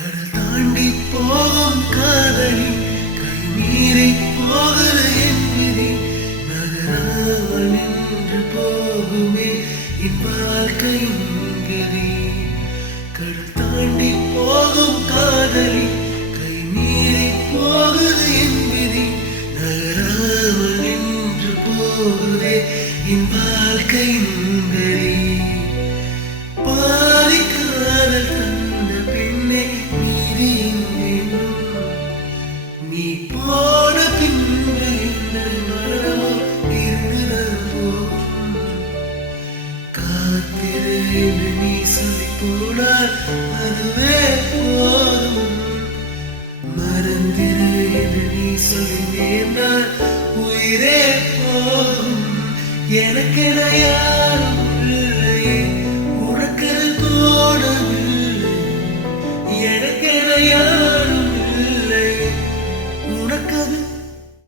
கடல் தாண்டி போகும் காதலி கை மீறி போகிற என் விதி நகராமல் நின்று போகுமே என் வாழ்க்கையின் விதி. கடல் தாண்டி போகும் காதலி கை மீறி போகிற என் விதி நகராமல் நின்று போகுதே என் வாழ்க்கையின் விதி. நீ போன பின்பு மனமோ இருந்துதான் போகும். காத்திரு என்று நீ சொல்லி போனால் அதுவே போதும். மறந்திரு என்று நீ சொல்லி நேர்ந்தால் உயிரே போகும். எனக்கென யாரும் இல்லையே, உனக்கென தோணவில்லை. எனக்கென யாரும்